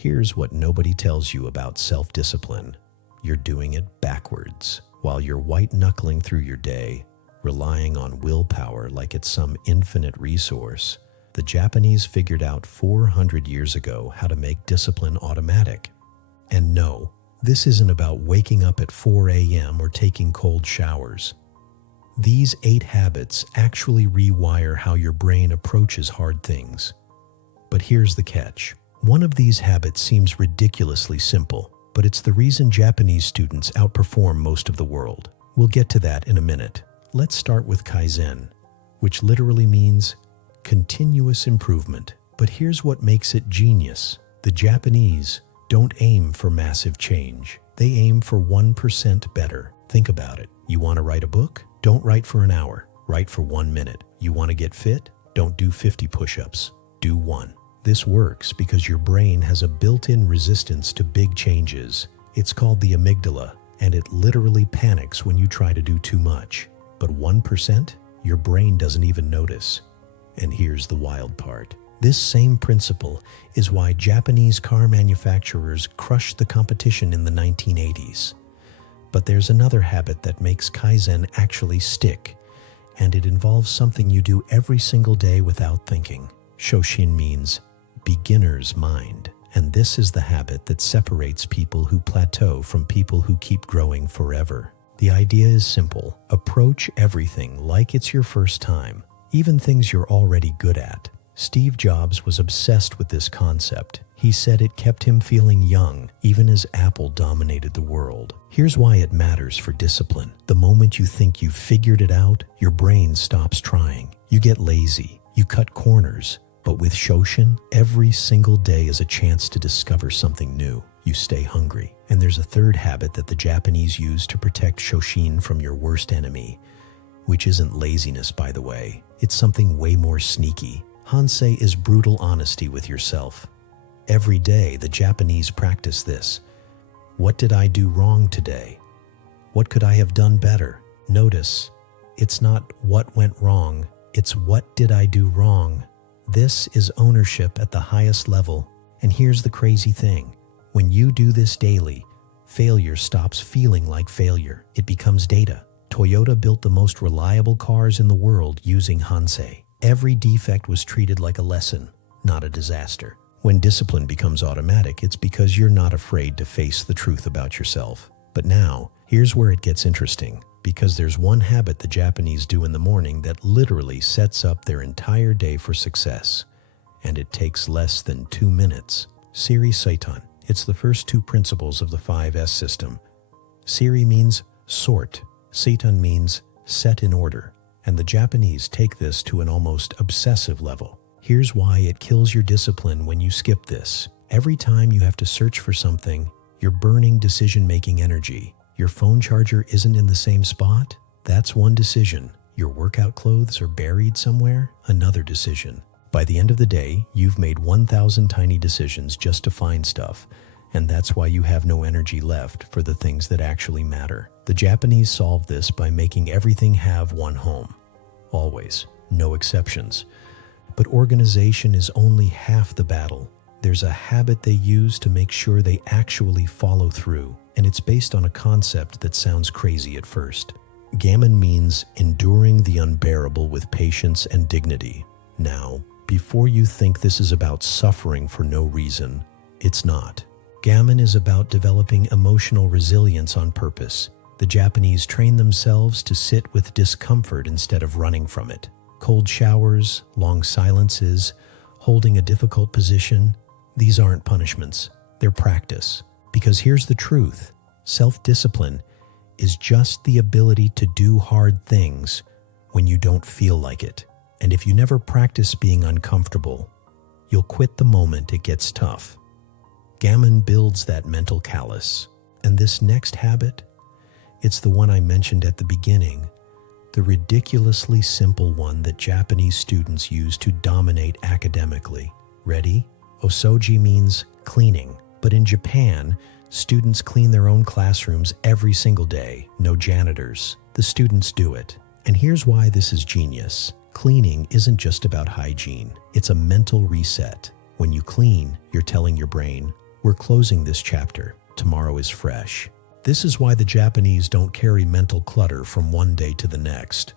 Here's what nobody tells you about self-discipline. You're doing it backwards. While you're white-knuckling through your day, relying on willpower like it's some infinite resource, the Japanese figured out 400 years ago how to make discipline automatic. And no, this isn't about waking up at 4 a.m. or taking cold showers. These 8 habits actually rewire how your brain approaches hard things. But here's the catch. One of these habits seems ridiculously simple, but it's the reason Japanese students outperform most of the world. We'll get to that in a minute. Let's start with Kaizen, which literally means continuous improvement. But here's what makes it genius. The Japanese don't aim for massive change. They aim for 1% better. Think about it. You want to write a book? Don't write for an hour. Write for 1 minute. You want to get fit? Don't do 50 push-ups. Do 1. This works because your brain has a built-in resistance to big changes. It's called the amygdala, and it literally panics when you try to do too much. But 1%? Your brain doesn't even notice. And here's the wild part. This same principle is why Japanese car manufacturers crushed the competition in the 1980s. But there's another habit that makes Kaizen actually stick, and it involves something you do every single day without thinking. Shoshin means beginner's mind, and this is the habit that separates people who plateau from people who keep growing forever. The idea is simple. Approach everything like it's your first time, even things you're already good at. Steve Jobs was obsessed with this concept. He said it kept him feeling young, even as Apple dominated the world. Here's why it matters for discipline. The moment you think you've figured it out, your brain stops trying. You get lazy. You cut corners. But with Shoshin, every single day is a chance to discover something new. You stay hungry. And there's a third habit that the Japanese use to protect Shoshin from your worst enemy, which isn't laziness, by the way. It's something way more sneaky. Hansei is brutal honesty with yourself. Every day, the Japanese practice this. What did I do wrong today? What could I have done better? Notice, it's not what went wrong, it's what did I do wrong. This is ownership at the highest level. And here's the crazy thing. When you do this daily, failure stops feeling like failure. It becomes data. Toyota built the most reliable cars in the world using Hansei. Every defect was treated like a lesson, not a disaster. When discipline becomes automatic, it's because you're not afraid to face the truth about yourself. But now, here's where it gets interesting. Because there's one habit the Japanese do in the morning that literally sets up their entire day for success. And it takes less than 2 minutes. Siri Seitan. It's the first 2 principles of the 5S system. Siri means sort. Seitan means set in order. And the Japanese take this to an almost obsessive level. Here's why it kills your discipline when you skip this. Every time you have to search for something, you're burning decision-making energy. Your phone charger isn't in the same spot? That's one decision. Your workout clothes are buried somewhere? Another decision. By the end of the day, you've made 1,000 tiny decisions just to find stuff, and that's why you have no energy left for the things that actually matter. The Japanese solve this by making everything have one home. Always. No exceptions. But organization is only half the battle. There's a habit they use to make sure they actually follow through, and it's based on a concept that sounds crazy at first. Gammon means enduring the unbearable with patience and dignity. Now, before you think this is about suffering for no reason, it's not. Gammon is about developing emotional resilience on purpose. The Japanese train themselves to sit with discomfort instead of running from it. Cold showers, long silences, holding a difficult position, these aren't punishments, they're practice. Because here's the truth, self-discipline is just the ability to do hard things when you don't feel like it. And if you never practice being uncomfortable, you'll quit the moment it gets tough. Gammon builds that mental callus. And this next habit, it's the one I mentioned at the beginning, the ridiculously simple one that Japanese students use to dominate academically. Ready? Osoji means cleaning, but in Japan, students clean their own classrooms every single day, no janitors. The students do it. And here's why this is genius. Cleaning isn't just about hygiene, it's a mental reset. When you clean, you're telling your brain, We're closing this chapter. Tomorrow is fresh. This is why the Japanese don't carry mental clutter from one day to the next.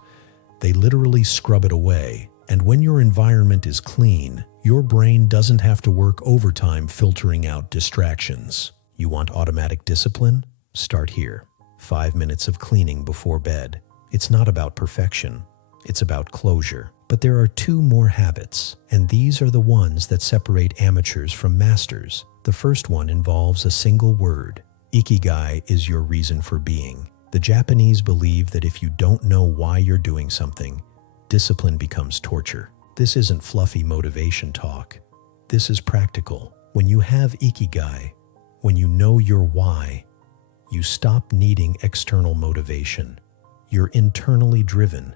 They literally scrub it away. And when your environment is clean, your brain doesn't have to work overtime filtering out distractions. You want automatic discipline? Start here. 5 minutes of cleaning before bed. It's not about perfection. It's about closure. But there are 2 more habits, and these are the ones that separate amateurs from masters. The first one involves a single word. Ikigai is your reason for being. The Japanese believe that if you don't know why you're doing something, discipline becomes torture. This isn't fluffy motivation talk. This is practical. When you have ikigai, when you know your why, you stop needing external motivation. You're internally driven.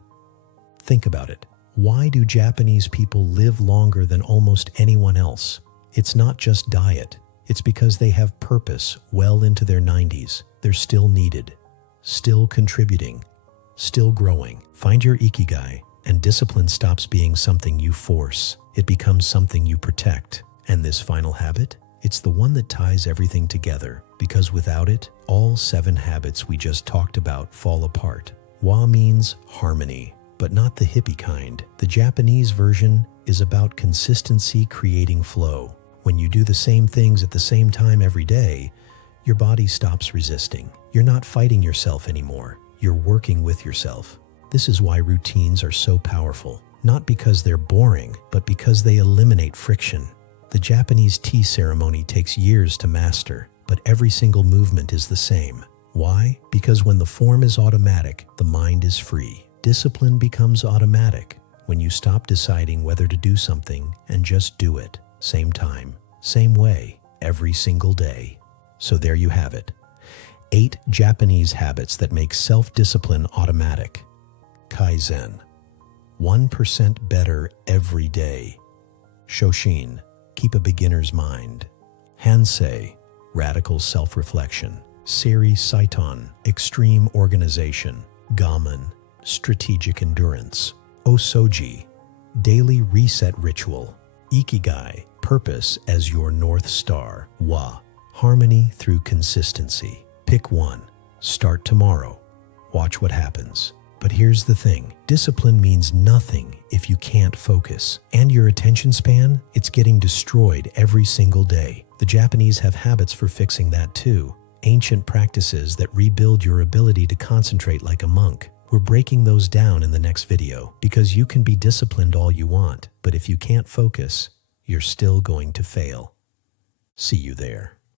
Think about it. Why do Japanese people live longer than almost anyone else? It's not just diet. It's because they have purpose well into their 90s. They're still needed, still contributing, still growing. Find your ikigai, and discipline stops being something you force. It becomes something you protect. And this final habit? It's the one that ties everything together, because without it, all 7 habits we just talked about fall apart. Wa means harmony, but not the hippie kind. The Japanese version is about consistency creating flow. When you do the same things at the same time every day, your body stops resisting. You're not fighting yourself anymore. You're working with yourself. This is why routines are so powerful. Not because they're boring, but because they eliminate friction. The Japanese tea ceremony takes years to master, but every single movement is the same. Why? Because when the form is automatic, the mind is free. Discipline becomes automatic when you stop deciding whether to do something and just do it. Same time, same way, every single day. So there you have it. 8 Japanese habits that make self-discipline automatic. Kaizen. 1% better every day. Shoshin. Keep a beginner's mind. Hansei. Radical self-reflection. Seri Saiton. Extreme organization. Gamen. Strategic endurance. Osoji. Daily reset ritual. Ikigai. Purpose as your North Star. Wa. Harmony through consistency. Pick one. Start tomorrow. Watch what happens. But here's the thing. Discipline means nothing if you can't focus. And your attention span, it's getting destroyed every single day. The Japanese have habits for fixing that too. Ancient practices that rebuild your ability to concentrate like a monk. We're breaking those down in the next video because you can be disciplined all you want, but if you can't focus, you're still going to fail. See you there.